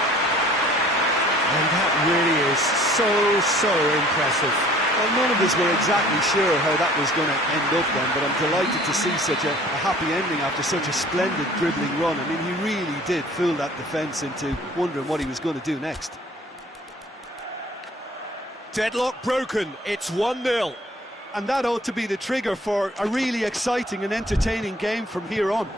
And that really is so impressive. Well, none of us were exactly sure how that was going to end up then, but I'm delighted to see such a happy ending after such a splendid dribbling run. I mean, he really did fool that defence into wondering what he was going to do next. Deadlock broken, it's 1-0. And that ought to be the trigger for a really exciting and entertaining game from here on.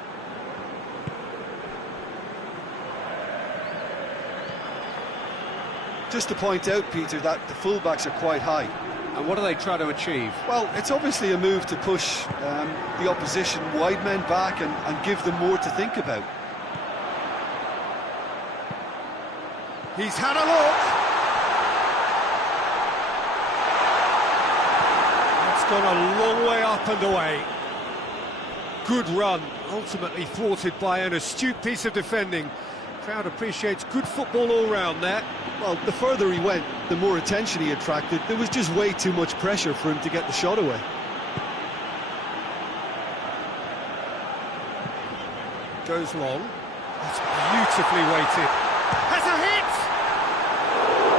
Just to point out, Peter, that the fullbacks are quite high. And what do they try to achieve? Well, it's obviously a move to push the opposition wide men back and give them more to think about. He's had a look. It's gone a long way up and away. Good run, ultimately thwarted by an astute piece of defending. Crowd appreciates good football all round there. Well, the further he went, the more attention he attracted. There was just way too much pressure for him to get the shot away. Goes long. That's beautifully weighted. Has a hit!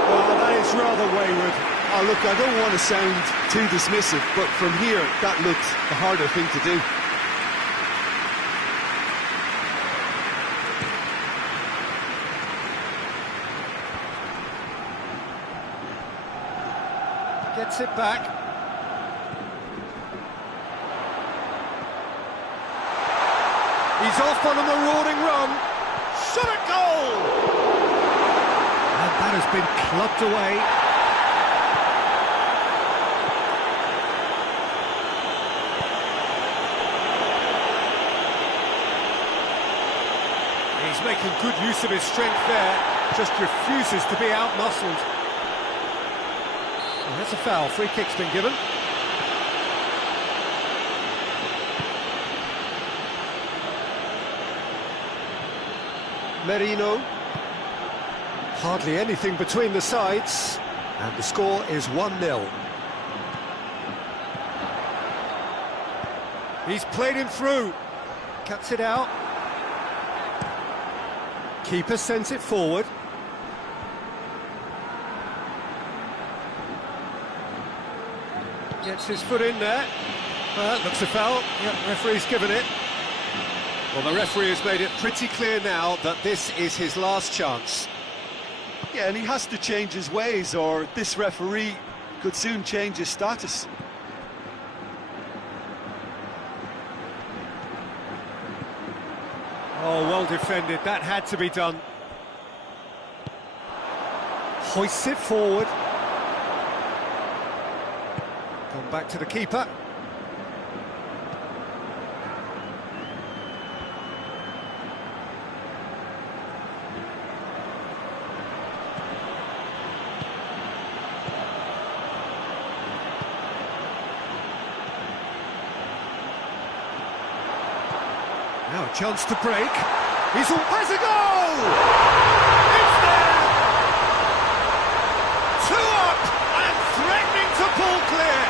Well, that is rather wayward. Oh, look, I don't want to sound too dismissive, but from here, that looked the harder thing to do. Gets it back. He's off on a marauding run. Shot at goal! And that has been clubbed away. He's making good use of his strength there. Just refuses to be out-muscled. And that's a foul. Free kick's been given. Merino. Hardly anything between the sides. And the score is 1-0. He's played him through. Cuts it out. Keeper sends it forward. Gets his foot in there. Looks a foul. Yep, referee's given it. Well, the referee has made it pretty clear now that this is his last chance. Yeah, and he has to change his ways, or this referee could soon change his status. Oh, well defended, that had to be done. Hoists it forward. Gone back to the keeper. Now a chance to break. Has a goal! It's there! 2 up and threatening to pull clear.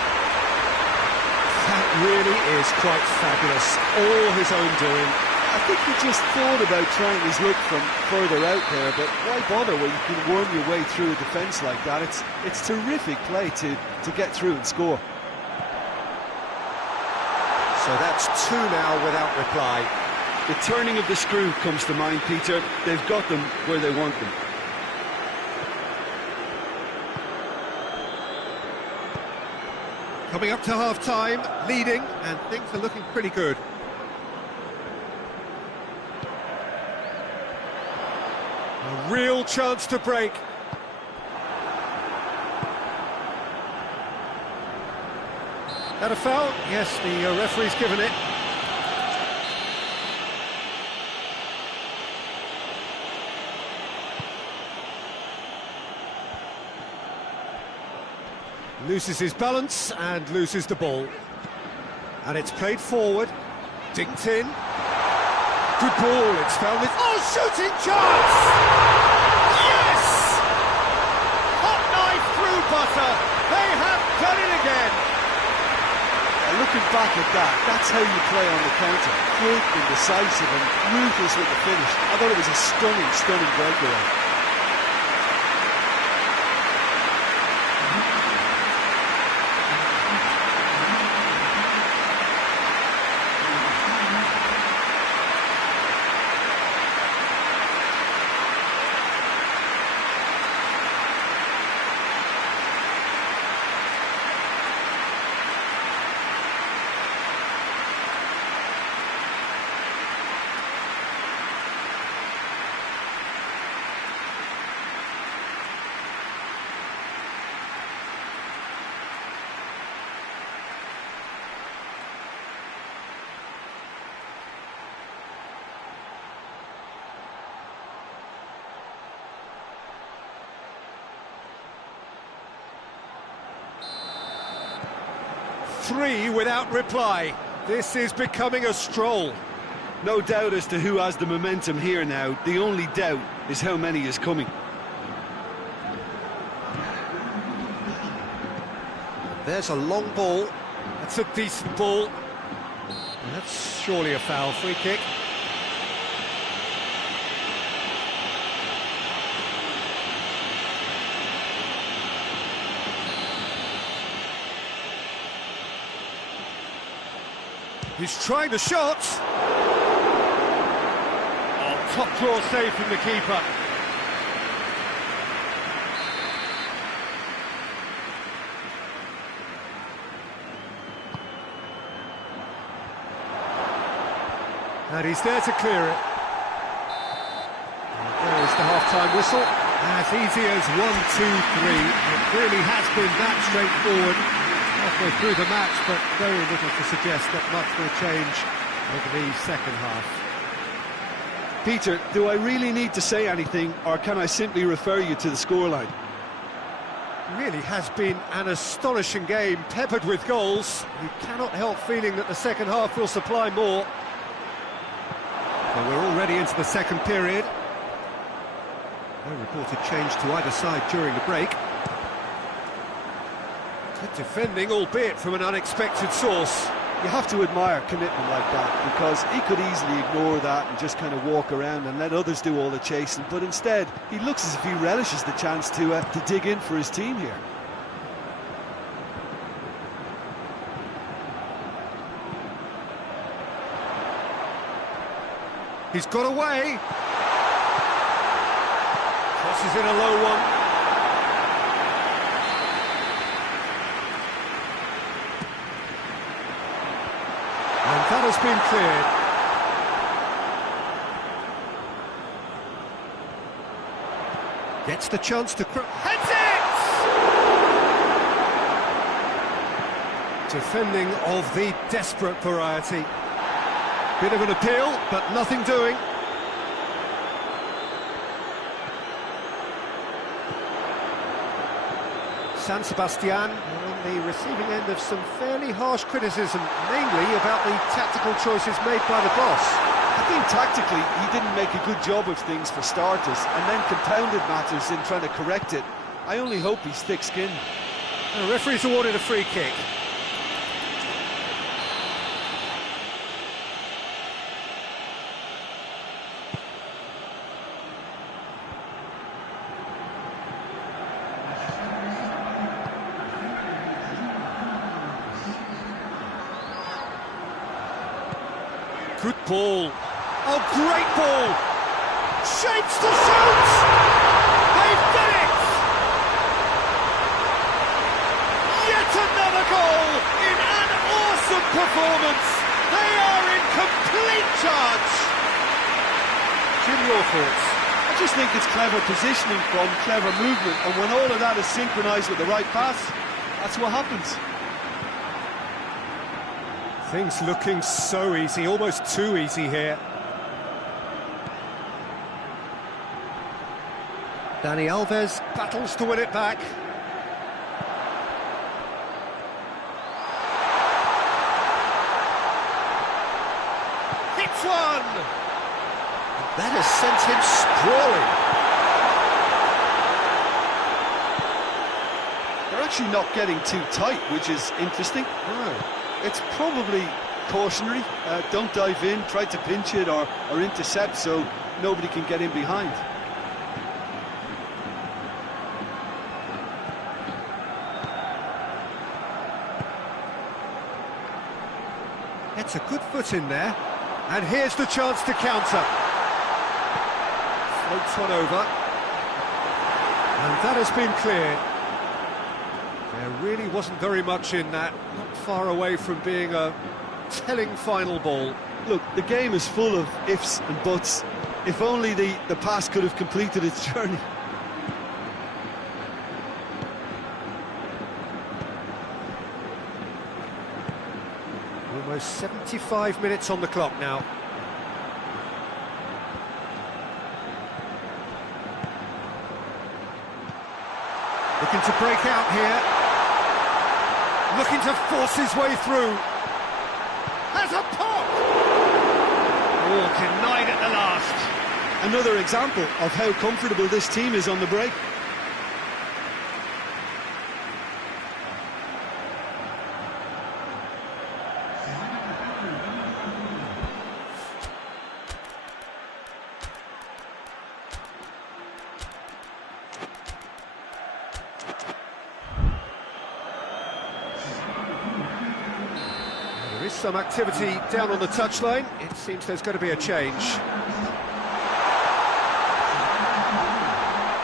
That really is quite fabulous. All his own doing. I think he just thought about trying his luck from further out there, but why bother when you can worm your way through a defence like that? It's terrific play to get through and score. So that's 2 now without reply. The turning of the screw comes to mind, Peter. They've got them where they want them. Coming up to half-time, leading, and things are looking pretty good. A real chance to break. That a foul? Yes, the referee's given it. Loses his balance and loses the ball. And it's played forward. Dinked in. Good ball, it's found it. Oh, shooting chance! Yes! Hot knife through butter. They have done it again. Looking back at that, that's how you play on the counter. Quick and decisive and ruthless with the finish. I thought it was a stunning, stunning breakaway. Three without reply. This is becoming a stroll. No doubt as to who has the momentum here now. The only doubt is how many is coming. There's a long ball. That's a decent ball. And that's surely a foul. Free kick. He's trying the shot. Oh, top draw save from the keeper. And he's there to clear it. And there is the half-time whistle. As easy as 1, 2, 3. It really has been that straightforward. Halfway through the match, but very little to suggest that much will change over the second half. Peter, do I really need to say anything, or can I simply refer you to the scoreline? It really has been an astonishing game, peppered with goals. You cannot help feeling that the second half will supply more. Well, we're already into the second period. No reported change to either side during the break. Good defending, albeit from an unexpected source. You have to admire commitment like that, because he could easily ignore that and just kind of walk around and let others do all the chasing, but instead he looks as if he relishes the chance to dig in for his team here. He's got away. Crosses in a low one. And that has been cleared. Gets the chance to... Heads it! Defending of the desperate variety. Bit of an appeal, but nothing doing. San Sebastian on the receiving end of some fairly harsh criticism, mainly about the tactical choices made by the boss. I think tactically he didn't make a good job of things for starters, and then compounded matters in trying to correct it. I only hope he's thick-skinned. The referee's awarded a free kick. Good ball. Oh, great ball! Shapes to shoot! They've done it! Yet another goal in an awesome performance! They are in complete charge! Jim, your thoughts? I just think it's clever positioning from clever movement, and when all of that is synchronised with the right pass, that's what happens. Things looking so easy, almost too easy here. Dani Alves battles to win it back. Hits one! That has sent him sprawling. They're actually not getting too tight, which is interesting. No. It's probably cautionary. Don't dive in, try to pinch it or intercept so nobody can get in behind. It's a good foot in there. And here's the chance to counter. Floats one over. And that has been cleared. There really wasn't very much in that. Not far away from being a telling final ball. Look, the game is full of ifs and buts. If only the pass could have completed its journey. Almost 75 minutes on the clock now. Looking to break out here. Looking to force his way through. Has a pop! Oh, denied at the last. Another example of how comfortable this team is on the break. There is some activity down on the touchline. It seems there's going to be a change.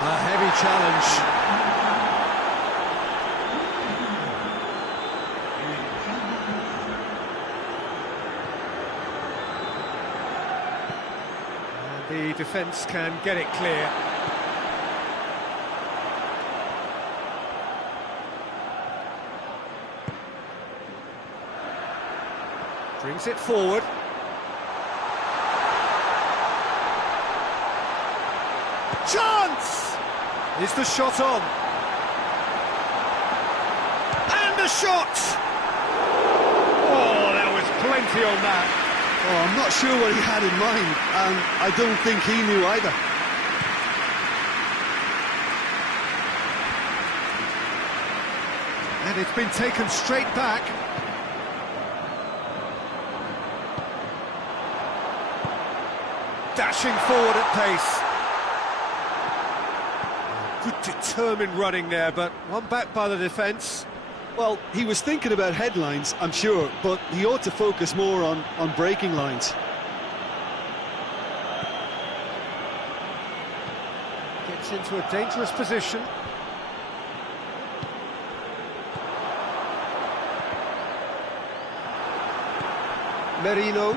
A heavy challenge. And the defence can get it clear. Brings it forward. Chance! Is the shot on? And a shot! Oh, there was plenty on that. Oh, I'm not sure what he had in mind, and I don't think he knew either. And it's been taken straight back. Dashing forward at pace. Good determined running there, but one back by the defence. Well, he was thinking about headlines, I'm sure, but he ought to focus more on breaking lines. Gets into a dangerous position. Merino.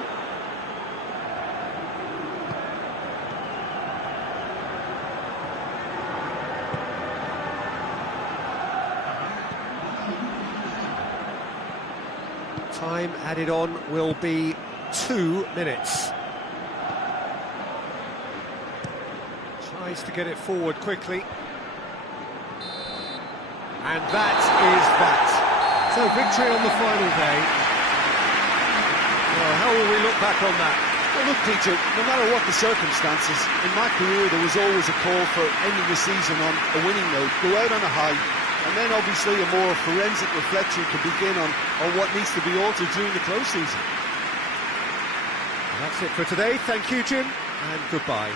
Time added on will be 2 minutes. Tries to get it forward quickly. And that is that. So victory on the final day. Well, how will we look back on that? Well, look, Peter, no matter what the circumstances, in my career there was always a call for ending the season on a winning note, go out on a high, and then obviously a more forensic reflection can begin on what needs to be altered during the close season. That's it for today. Thank you, Jim, and goodbye.